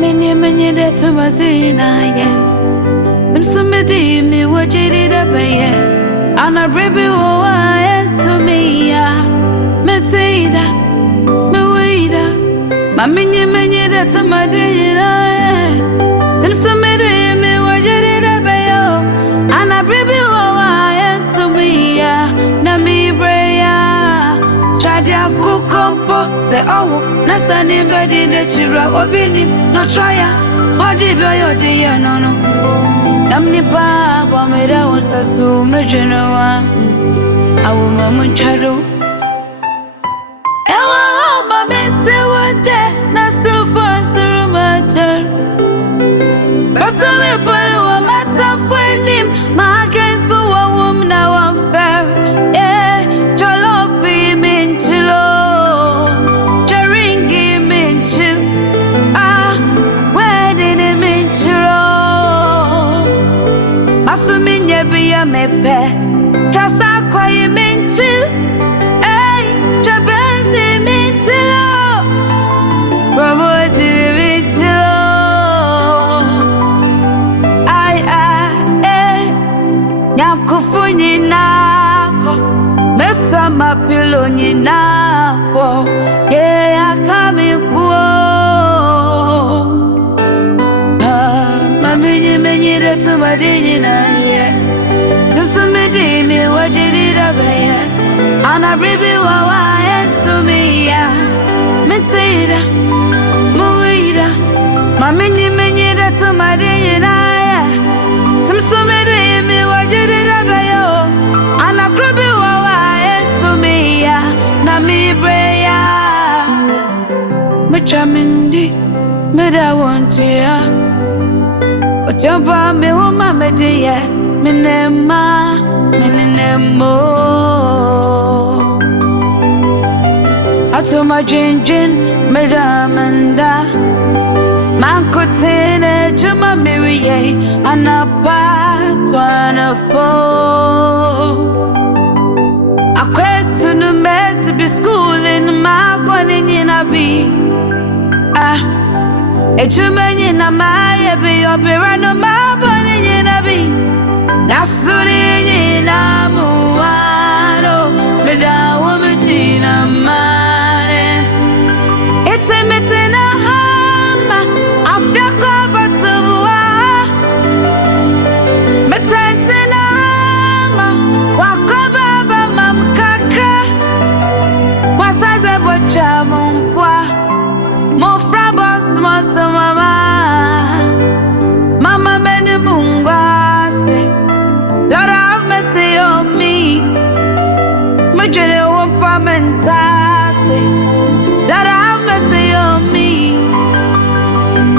many that to my zina, yeah. And somebody me what you did up, yeah. And I baby, oh, I to me, yeah. Metida, me waiter. Many that to my dinner, yeah. And somebody me what you did up, yeah. And I baby, oh, I to me, yeah. Na me breya. Chadia kukompo, say, oh, Nasa nobody that you rock or bini, no try ya. What did you do? No, no. Namni Papa made a was a so major. I will moment shadow. Ewa, my mental one day, not so far, so much. But some people who matter for him, my case for one woman now I'm fair. Yeah, your love for me into low. Jaring give me into where did it mean to roll? Masuminya be a mepe. Trust I call you mean to. Hey, Japanese mean to low. Bravo, she mean to low. Nyakufuni nako meswa mapilo ninafo yeah kami kuo many that to my dinner yeah to somebody me what you did up yeah and I baby wa to me yeah metida muida many that to my dinner yeah to somebody me what you did up yeah and I baby wa to me yeah na me breya me chamindi me da want ya Jumpa me woman me dear, me nema, me nemo. Ato my gin, me damanda. Man could tene juma mirie, and a part on a foe. I quit to the med to be schooling my one in a be. Echumanye na maya be opera no mabone nyina bi nasuri nyina muaro meda wo mechina mane etemete na hama afya ko batubwa metante na hama wakoba ba mamkakra wasaze bocha mumpwa mo frabos mo Mama many mungwase Lord have mercy on me Mujele wampa mentase Lord have mercy on me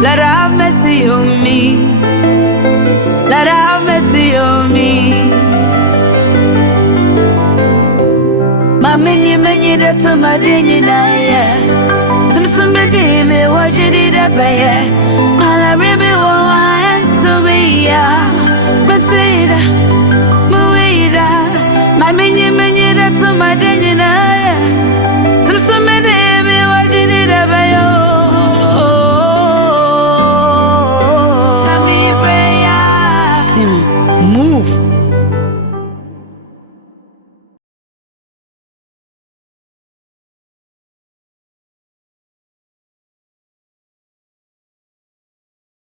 Lord have mercy on me Lord have mercy on me Many that to my dingy na yeah Somebody me what you did up yeah and I really want to be yeah but say that muida my many that to my dinner yeah to somebody me what you did up yeah let me pray yeah Sim move